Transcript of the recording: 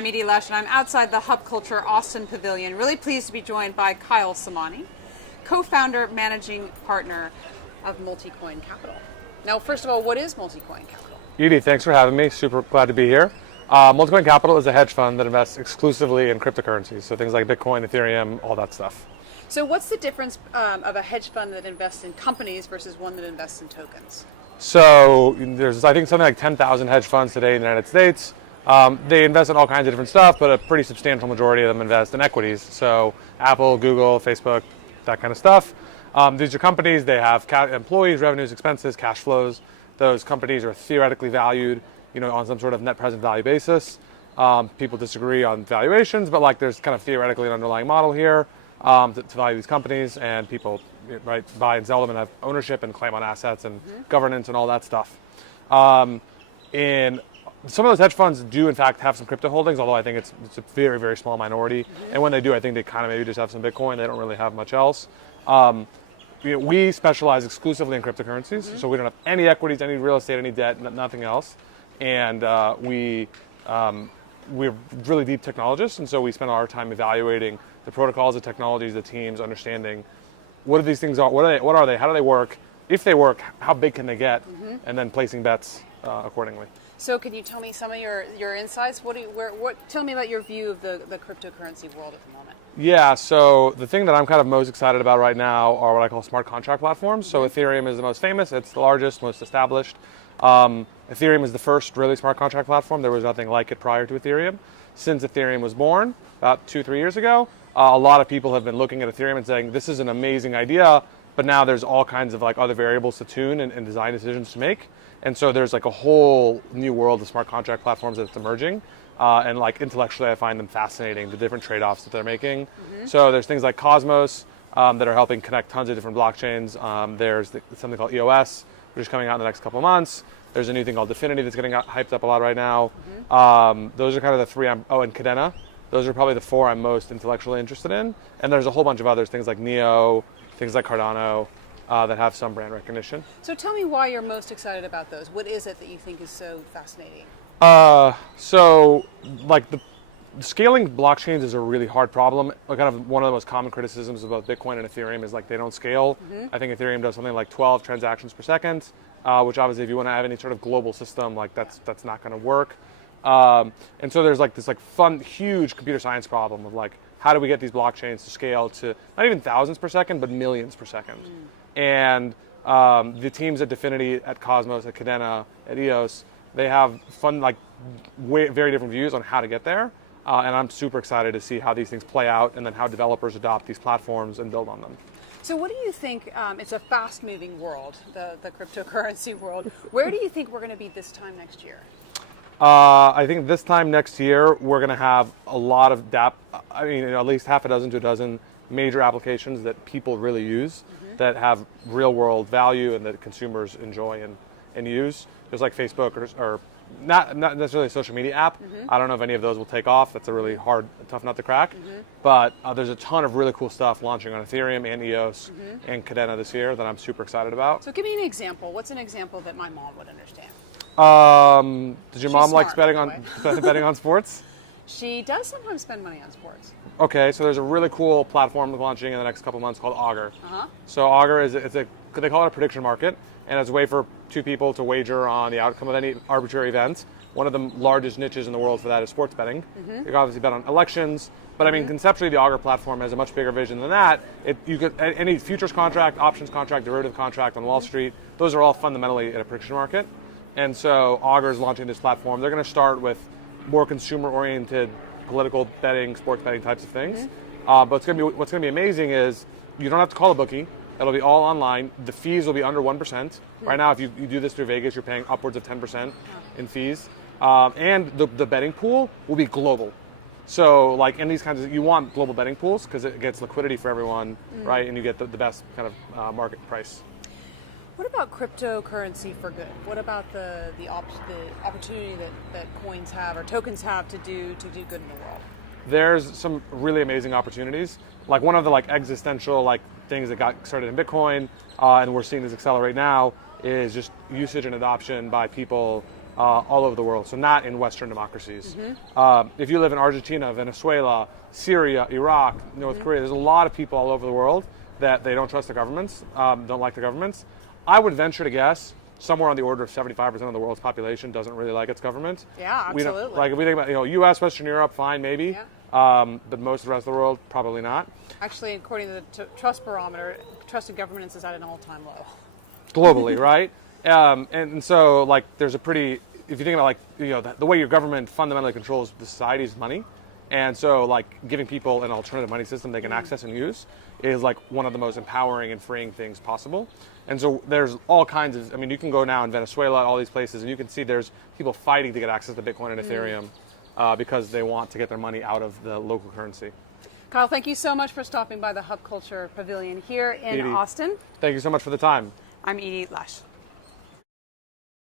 I'm Edie Lush, and I'm outside the Hub Culture Austin Pavilion. Really pleased to be joined by Kyle Samani, co-founder, managing partner of Multicoin Capital. Now, first of all, what is Multicoin Capital? Edie, thanks for having me. Super glad to be here. Multicoin Capital is a hedge fund that invests exclusively in cryptocurrencies, so things like Bitcoin, Ethereum, all that stuff. So what's the difference of a hedge fund that invests in companies versus one that invests in tokens? So there's, I think, something like 10,000 hedge funds today in the United States. They invest in all kinds of different stuff, but a pretty substantial majority of them invest in equities. So Apple, Google, Facebook, that kind of stuff. These are companies, they have employees, revenues, expenses, cash flows. Those companies are theoretically valued, on some sort of net present value basis. People disagree on valuations, but there's kind of theoretically an underlying model here to value these companies, and people buy and sell them and have ownership and claim on assets and governance and all that stuff. In some of those hedge funds do in fact have some crypto holdings, although I think it's a very, very small minority. And when they do, I think they kind of maybe just have some Bitcoin. They don't really have much else. We specialize exclusively in cryptocurrencies, so we don't have any equities, any real estate, any debt, nothing else. And we're really deep technologists, and so we spend our time evaluating the protocols, the technologies, the teams, understanding what these things are, what are they, how do they work, if they work, how big can they get, and then placing bets accordingly. So can you tell me some of your insights? Tell me about your view of the cryptocurrency world at the moment. Yeah, so the thing that I'm kind of most excited about right now are what I call smart contract platforms. So Ethereum is the most famous, it's the largest, most established. Ethereum is the first really smart contract platform. There was nothing like it prior to Ethereum. Since Ethereum was born, about 2-3 years ago, a lot of people have been looking at Ethereum and saying, this is an amazing idea, but now there's all kinds of other variables to tune and design decisions to make. And so there's a whole new world of smart contract platforms that's emerging. And intellectually, I find them fascinating, the different trade-offs that they're making. So there's things like Cosmos that are helping connect tons of different blockchains. There's something called EOS, which is coming out in the next couple of months. There's a new thing called Definity that's getting hyped up a lot right now. Those are kind of the three and Cadena. Those are probably the four I'm most intellectually interested in. And there's a whole bunch of others, things like Neo, things like Cardano, that have some brand recognition. So tell me why you're most excited about those. What is it that you think is so fascinating? The scaling blockchains is a really hard problem. Kind of one of the most common criticisms about Bitcoin and Ethereum is they don't scale. I think Ethereum does something like 12 transactions per second, which obviously if you want to have any sort of global system, that's not going to work. And so there's this fun, huge computer science problem of how do we get these blockchains to scale to not even thousands per second, but millions per second. And the teams at Definity, at Cosmos, at Cadena, at EOS, they have fun, very different views on how to get there. And I'm super excited to see how these things play out and then how developers adopt these platforms and build on them. So what do you think, it's a fast-moving world, the cryptocurrency world. Where do you think we're going to be this time next year? I think this time next year, we're going to have a lot of at least half a dozen to a dozen major applications that people really use that have real-world value and that consumers enjoy and use. Just like Facebook or not necessarily a social media app. I don't know if any of those will take off. That's a really hard, tough nut to crack. But there's a ton of really cool stuff launching on Ethereum and EOS and Cadena this year that I'm super excited about. So give me an example. What's an example that my mom would understand? Does your mom like betting on sports? She does sometimes spend money on sports. Okay, so there's a really cool platform launching in the next couple of months called Augur. So Augur they call it a prediction market, and it's a way for two people to wager on the outcome of any arbitrary event. One of the largest niches in the world for that is sports betting. You can obviously bet on elections, but conceptually the Augur platform has a much bigger vision than that. You could any futures contract, options contract, derivative contract on Wall Street, those are all fundamentally in a prediction market. And so Augur is launching this platform. They're going to start with more consumer-oriented political betting, sports betting types of things. But what's going to be amazing is you don't have to call a bookie. It'll be all online. The fees will be under 1%. Right now, if you do this through Vegas, you're paying upwards of 10% in fees. And the betting pool will be global. So in these kinds of, you want global betting pools because it gets liquidity for everyone, right? And you get the best kind of market price. What about cryptocurrency for good? What about the opportunity that coins have or tokens have to do good in the world? There's some really amazing opportunities. One of the existential things that got started in Bitcoin, and we're seeing this accelerate now, is just usage and adoption by people all over the world. So not in Western democracies. If you live in Argentina, Venezuela, Syria, Iraq, North Korea, there's a lot of people all over the world that they don't trust the governments, don't like the governments. I would venture to guess somewhere on the order of 75% of the world's population doesn't really like its government. Yeah, absolutely. Like if we think about, U.S., Western Europe, fine, maybe. Yeah. But most of the rest of the world, probably not. Actually, according to the Trust Barometer, trust in governments is at an all-time low. Globally, right? And so, like, there's a pretty, if you think about, like, the way your government fundamentally controls the society's money, and so, like, giving people an alternative money system they can access and use is, like, one of the most empowering and freeing things possible. And so there's all kinds of, I mean, you can go now in Venezuela, all these places, and you can see there's people fighting to get access to Bitcoin and Ethereum because they want to get their money out of the local currency. Kyle, thank you so much for stopping by the Hub Culture Pavilion here in Edie, Austin. Thank you so much for the time. I'm Edie Lush.